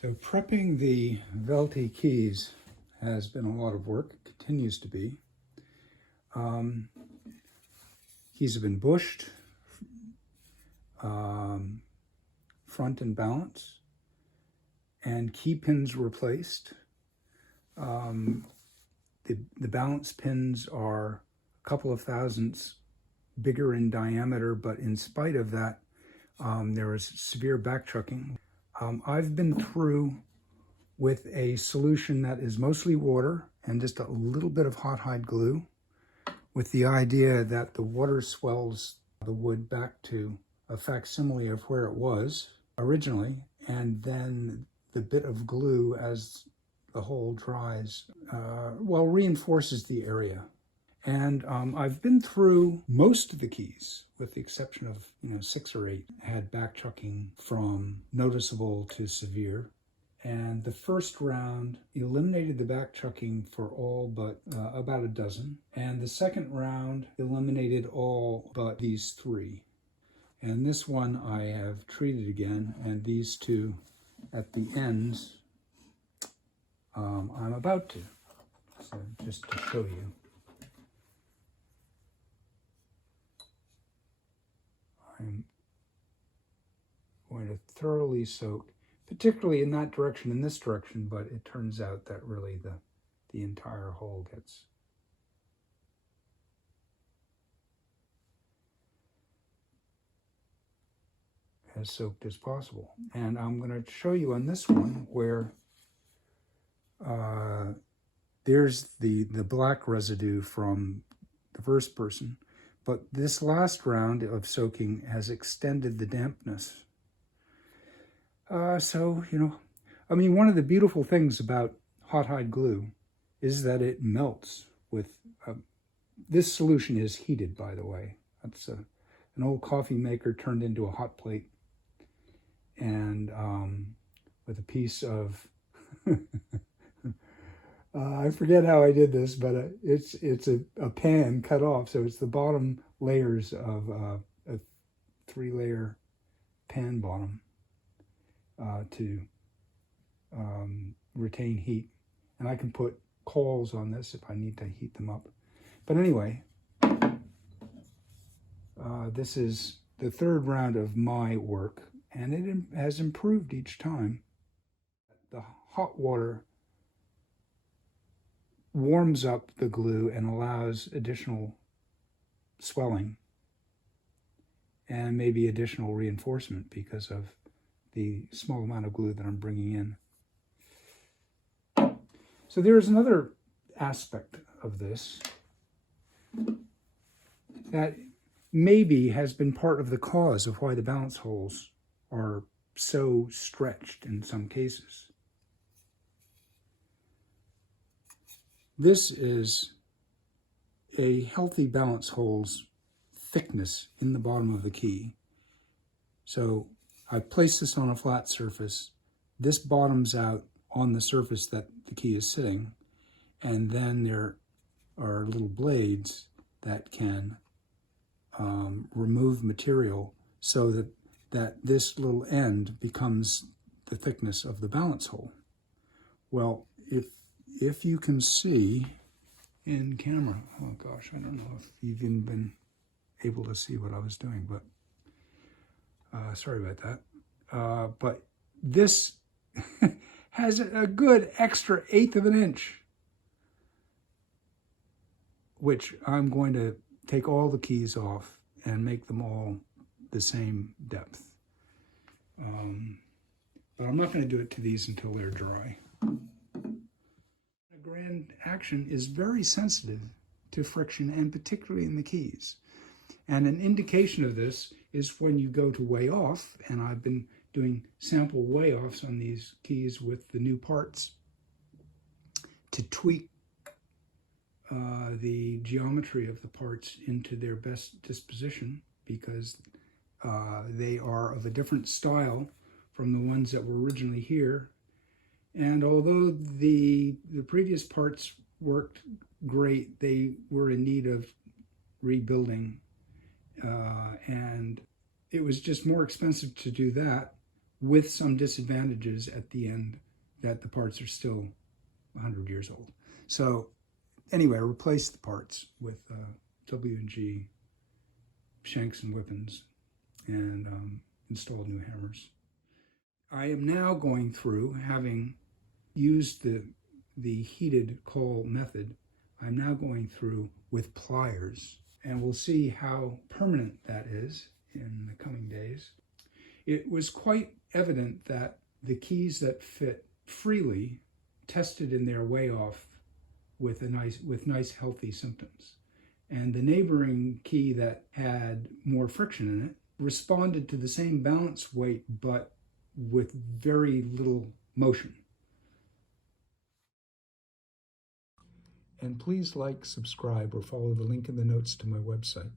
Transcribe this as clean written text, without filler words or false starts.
So prepping the Velti keys has been a lot of work, it continues to be. Keys have been bushed, front and balance, and key pins replaced. The balance pins are a couple of thousandths bigger in diameter, but in spite of that, there is severe backchucking. I've been through with a solution that is mostly water and just a little bit of hot hide glue, with the idea that the water swells the wood back to a facsimile of where it was originally, and then the bit of glue, as the hole dries, reinforces the area. And I've been through most of the keys, with the exception of 6 or 8, had backchucking from noticeable to severe. And the first round eliminated the backchucking for all but about a dozen. And the second round eliminated all but these 3. And this one I have treated again, and these 2 at the ends, I'm about to. So just to show you. I'm going to thoroughly soak, particularly in that direction, in this direction, but it turns out that really the entire hole gets as soaked as possible. And I'm going to show you on this one where there's the black residue from the first person, but this last round of soaking has extended the dampness. One of the beautiful things about hot hide glue is that it melts with, this solution is heated, by the way. That's an old coffee maker turned into a hot plate, and with a piece of, I forget how I did this, but it's a pan cut off, so it's the bottom layers of a 3-layer pan bottom to retain heat. And I can put coals on this if I need to heat them up. But anyway, this is the 3rd round of my work, and it has improved each time. The hot water warms up the glue and allows additional swelling and maybe additional reinforcement because of the small amount of glue that I'm bringing in. So there's another aspect of this that maybe has been part of the cause of why the balance holes are so stretched in some cases. This is a healthy balance hole's thickness in the bottom of the key. So I place this on a flat surface. This bottoms out on the surface that the key is sitting, and then there are little blades that can remove material so that this little end becomes the thickness of the balance hole. Well, if you can see in camera, oh gosh, I don't know if you've even been able to see what I was doing, but sorry about that. But this has a good extra 1/8 of an inch, which I'm going to take all the keys off and make them all the same depth. But I'm not going to do it to these until they're dry. A grand action is very sensitive to friction, and particularly in the keys. And an indication of this is when you go to weigh off, and I've been doing sample weigh-offs on these keys with the new parts to tweak the geometry of the parts into their best disposition, because they are of a different style from the ones that were originally here. And although the previous parts worked great, they were in need of rebuilding, and it was just more expensive to do that with some disadvantages at the end that the parts are still 100 years old. So anyway, I replaced the parts with W&G shanks and whippings and installed new hammers. I am now going through, having used the heated coal method, I'm now going through with pliers, and we'll see how permanent that is in the coming days. It was quite evident that the keys that fit freely tested in their way off with nice healthy symptoms. And the neighboring key that had more friction in it responded to the same balance weight but with very little motion. And please like, subscribe, or follow the link in the notes to my website.